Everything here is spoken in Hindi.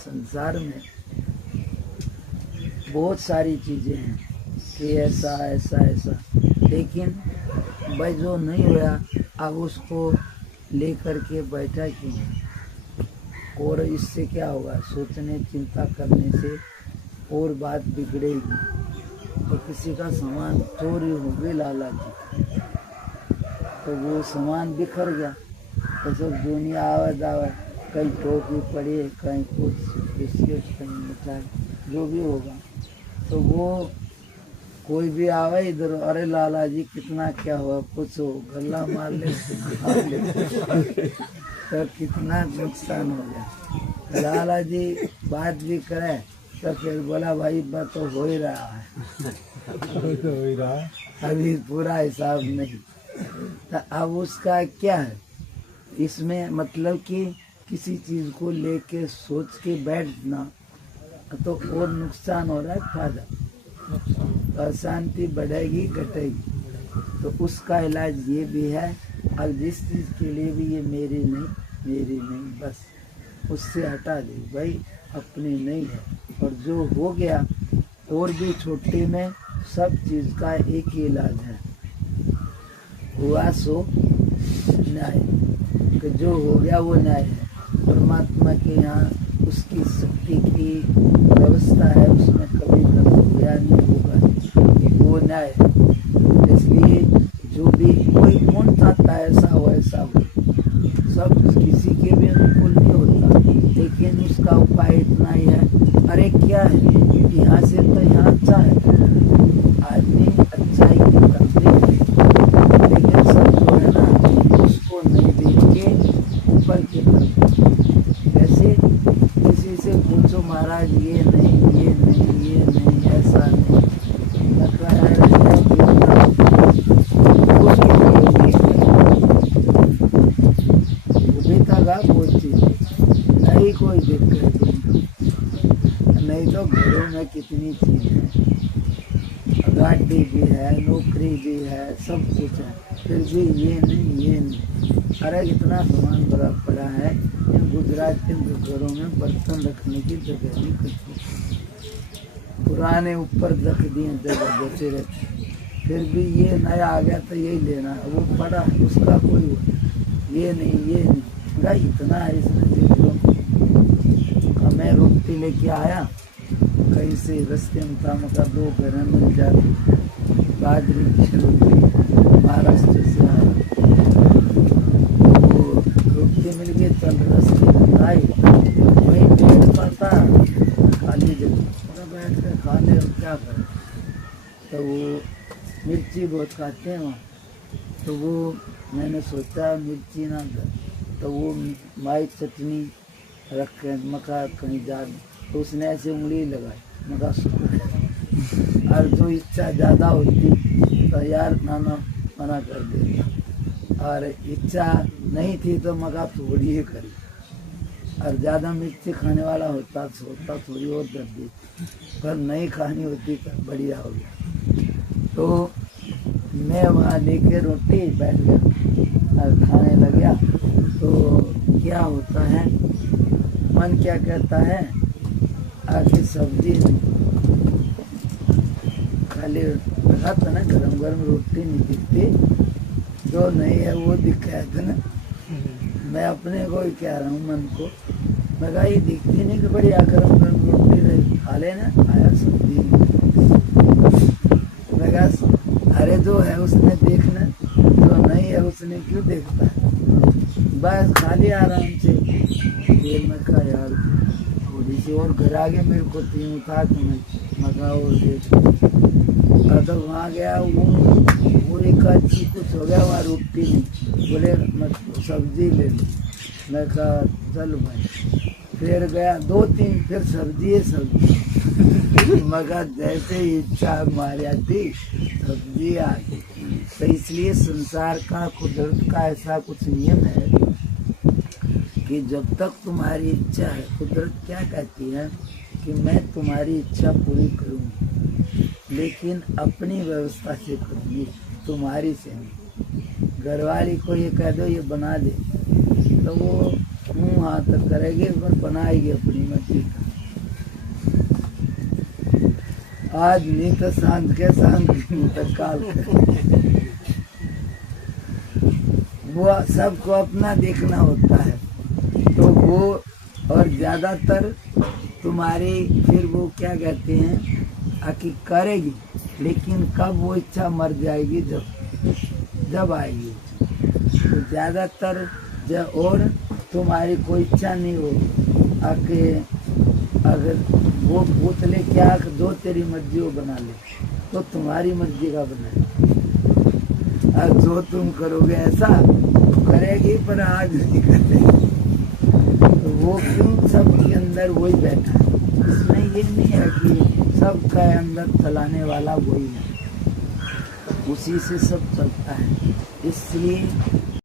संसार में बहुत सारी चीजें हैं कि ऐसा ऐसा ऐसा, लेकिन भाई जो नहीं हुआ अब उसको लेकर के बैठा क्यों है? और इससे क्या होगा? सोचने चिंता करने से और बात बिगड़ेगी। तो किसी का सामान चोरी हो गई लाला जी, तो वो सामान बिखर गया, तो सब दुनिया आवाज आवाज, कहीं टोपी पड़ी है, कहीं कुछ बिस्किट, कहीं मिठाई, जो भी होगा। तो वो कोई भी आवे इधर, अरे लाला जी कितना क्या हुआ, पूछो, गला मार ले तो कितना नुकसान हो गया। लाला जी बात भी करे तो फिर बोला भाई बात तो हो ही रहा है, अभी पूरा हिसाब नहीं। तो अब उसका क्या है इसमें, मतलब कि किसी चीज को लेके सोच के बैठना तो और नुकसान हो रहा है, फायदा, अशांति बढ़ेगी घटेगी। तो उसका इलाज ये भी है, अब जिस चीज के लिए भी ये मेरी नहीं बस उससे हटा दे भाई, अपनी नहीं है। और जो हो गया और भी छोटे में सब चीज का एक ही इलाज है, हुआ सो न्याय, कि जो हो गया वो न्याय है। परमात्मा के यहाँ उसकी शक्ति की व्यवस्था है, उसमें कभी हो गया नहीं होगा, वो न्याय है। इसलिए जो भी कोई कौन चाहता है ऐसा हो ऐसा हो, सब किसी के भी अनुकूल नहीं होता, लेकिन उसका उपाय इतना ही है, अरे क्या है यहाँ से तो यहाँ अच्छा है, आदमी अच्छाई की तरफ है, लेकिन सब जो है ना उसको नहीं देख के ऊपर की तरफ। जैसे किसी से पूछो महाराज ये नहीं ये नहीं ये नहीं ऐसा नहीं, नहीं कोई दिक्कत नहीं। तो घरों में कितनी चीज है, गाड़ी भी है, नौकरी भी है, सब कुछ है, फिर भी ये नहीं। अरे इतना सामान बड़ा पड़ा है, इन गुजरात के घरों में बर्तन रखने की जगह नहीं, कुछ पुराने ऊपर रख दिए जगह बचे रहते, फिर भी ये नया आ गया तो यही लेना है, वो पड़ा है उसका कोई ये नहीं। इतना है इसमें देख लो। मैं रोटी लेके आया कहीं से, रस्ते में था, मका 2 घर मिल जाती, बाजरे की रोटी महाराष्ट्र से आया, वो रोटी मिल गई, चल रस्ते में आई, वही पेट पड़ता खाली जगह बैठ कर खा ले, और क्या करें। तो वो मिर्ची बहुत खाते हैं वहाँ, तो वो मैंने सोचा मिर्ची ना, तो वो माई चटनी रख के मका कहीं जा, तो उसने ऐसे उंगली लगाई, मका और जो इच्छा ज़्यादा होती तो यार नाना मना कर देता, और इच्छा नहीं थी तो मका थोड़ी ही करी, और ज़्यादा मिर्ची खाने वाला होता थोड़ी और कर दी, पर नहीं खानी होती तो बढ़िया हो गया। तो मैं वहाँ लेके रोटी बैठ गया और खाने लग गया। तो क्या होता है, मन क्या कहता है, आखिर सब्जी खाली रखा था ना, गरम गरम रोटी नहीं दिखती, जो नहीं है वो दिखाया था ना। मैं अपने को ही कह रहा हूँ मन को, मैं कहा ये दिखती नहीं कि बढ़िया गरम गरम रोटी रही, खा लेना, आया सब्जी। मैं कहा अरे जो है उसने देखना, जो नहीं है उसने क्यों देखता है, बस खाली आराम से। फिर मैं कहा यार थोड़ी सी और घर आगे मेरे को तीन था कि मैं मगा और देख, तो वहाँ गया, वो एक अच्छी कुछ हो गया, वहाँ रोटी नहीं, बोले मत सब्जी ले लो। मैं कहा चल भाई, फिर गया 2-3, फिर सब्जी है सब्जी, मगर जैसे ही इच्छा मार आती सब्जी आ गई। तो इसलिए संसार का, कुदरत का ऐसा कुछ नियम है कि जब तक तुम्हारी इच्छा है, कुदरत क्या कहती है कि मैं तुम्हारी इच्छा पूरी करूँगी, लेकिन अपनी व्यवस्था से करूँगी, तुम्हारी से नहीं। घरवाली को ये कह दो ये बना दे, तो वो मुँह हाथ करेगी, पर बनाएगी अपनी मर्जी का। आज नहीं तो सांझ के, सांझ नहीं तो काल के। वो सबको अपना देखना होता है। तो वो और ज्यादातर तुम्हारी फिर वो क्या कहते हैं आखिर करेगी, लेकिन कब वो इच्छा मर जाएगी, जब आएगी। तो ज्यादातर और तुम्हारी कोई इच्छा नहीं होगी आके, अगर वो पुतले क्या जो तेरी मर्जी वो बना ले, तो तुम्हारी मर्जी का बनाए। अब जो तुम करोगे ऐसा करेगी, पर आज नहीं करेगी। तो वो क्यों सबके अंदर वही बैठा है। इसमें ये नहीं है कि सबका अंदर चलाने वाला वही है, उसी से सब चलता है। इसलिए